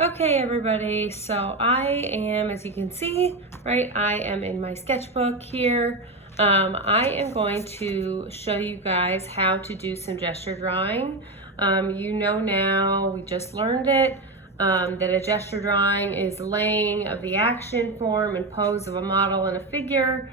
Okay, everybody, so I am, as you can see, right, I am in my sketchbook here. I am going to show you guys how to do some gesture drawing. You know now, we just learned it, that a gesture drawing is laying of the action, form, and pose of a model and a figure.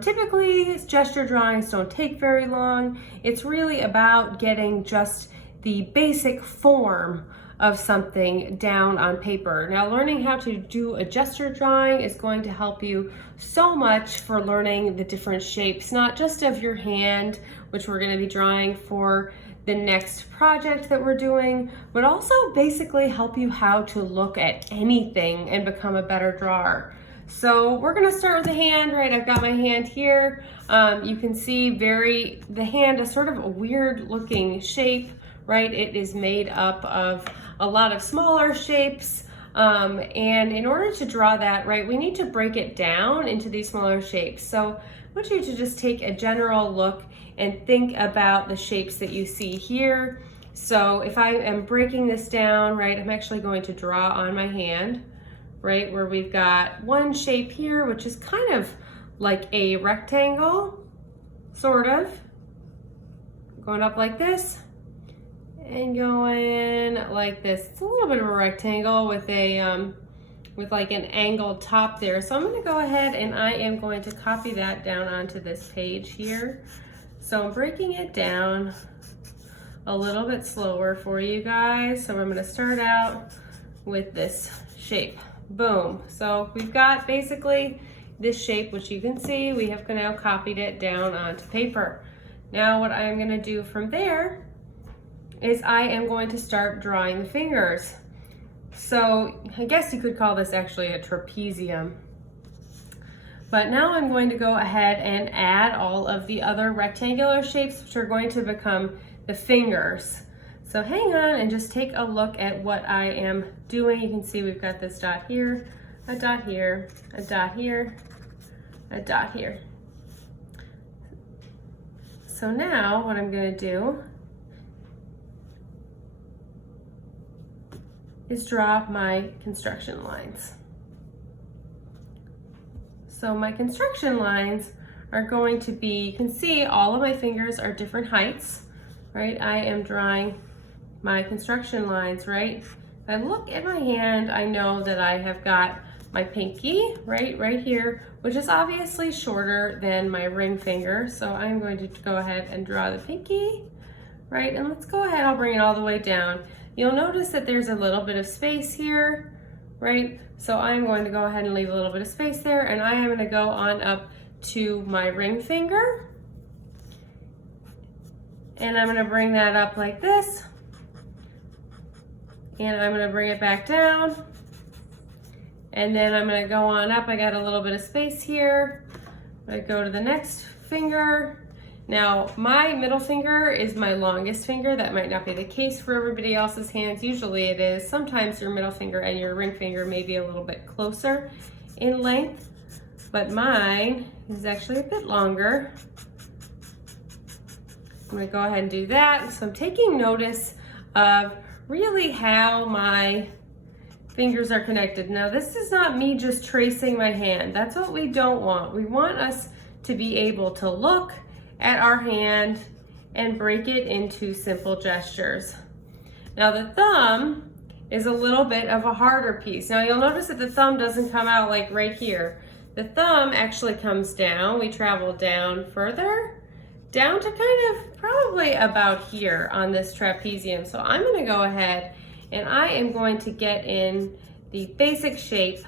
Typically, gesture drawings don't take very long. It's really about getting just the basic form of something down on paper. Now, learning how to do a gesture drawing is going to help you so much for learning the different shapes, not just of your hand, which we're going to be drawing for the next project that we're doing, but also basically help you how to look at anything and become a better drawer. So we're gonna start with the hand, right? I've got my hand here. You can see the hand is sort of a weird looking shape, right? It is made up of a lot of smaller shapes. And in order to draw that, right, we need to break it down into these smaller shapes. So I want you to just take a general look and think about the shapes that you see here. So if I am breaking this down, right, I'm actually going to draw on my hand, right, where we've got one shape here, which is kind of like a rectangle, sort of, going up like this and going like this. It's a little bit of a rectangle with a with like an angled top there. So I'm going to go ahead and I am going to copy that down onto this page here. So I'm breaking it down a little bit slower for you guys. So I'm going to start out with this shape. Boom. So we've got basically this shape, which you can see we have now copied it down onto paper. Now what I'm going to do from there is I am going to start drawing the fingers. So I guess you could call this actually a trapezium. But now I'm going to go ahead and add all of the other rectangular shapes, which are going to become the fingers. So hang on and just take a look at what I am doing. You can see we've got this dot here, a dot here, a dot here, a dot here. So now what I'm going to do is draw my construction lines. So my construction lines are going to be, you can see all of my fingers are different heights, right? I am drawing my construction lines, right? If I look at my hand, I know that I have got my pinky, right here, which is obviously shorter than my ring finger. So I'm going to go ahead and draw the pinky, right? And let's go ahead, I'll bring it all the way down. You'll notice that there's a little bit of space here, right? So I'm going to go ahead and leave a little bit of space there, and I am going to go on up to my ring finger. And I'm going to bring that up like this. And I'm going to bring it back down. And then I'm going to go on up. I got a little bit of space here. I go to the next finger. Now, my middle finger is my longest finger. That might not be the case for everybody else's hands. Usually it is. Sometimes your middle finger and your ring finger may be a little bit closer in length, but mine is actually a bit longer. I'm gonna go ahead and do that. So I'm taking notice of really how my fingers are connected. Now, this is not me just tracing my hand. That's what we don't want. We want us to be able to look at our hand and break it into simple gestures. Now the thumb is a little bit of a harder piece. Now you'll notice that the thumb doesn't come out like right here. The thumb actually comes down. We travel down further, down to kind of probably about here on this trapezium. So I'm gonna go ahead and I am going to get in the basic shape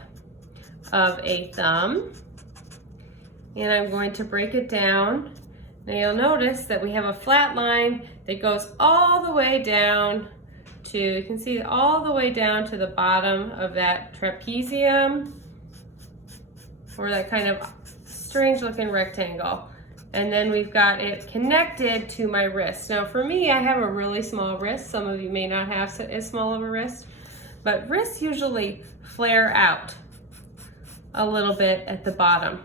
of a thumb, and I'm going to break it down. Now you'll notice that we have a flat line that goes all the way down to, you can see all the way down to the bottom of that trapezium, or that kind of strange looking rectangle. And then we've got it connected to my wrist. Now for me, I have a really small wrist. Some of you may not have as small of a wrist, but wrists usually flare out a little bit at the bottom.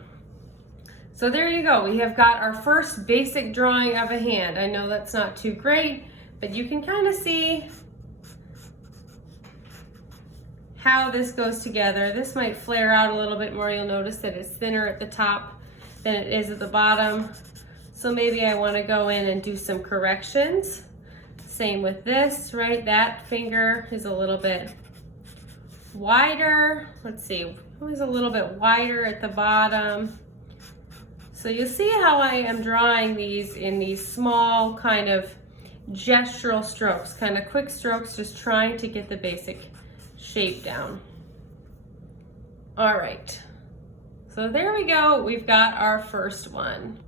So there you go. We have got our first basic drawing of a hand. I know that's not too great, but you can kind of see how this goes together. This might flare out a little bit more. You'll notice that it's thinner at the top than it is at the bottom. So maybe I want to go in and do some corrections. Same with this, right? That finger is a little bit wider. Let's see, it was a little bit wider at the bottom. So you'll see how I am drawing these in these small kind of gestural strokes, kind of quick strokes, just trying to get the basic shape down. All right, so there we go. We've got our first one.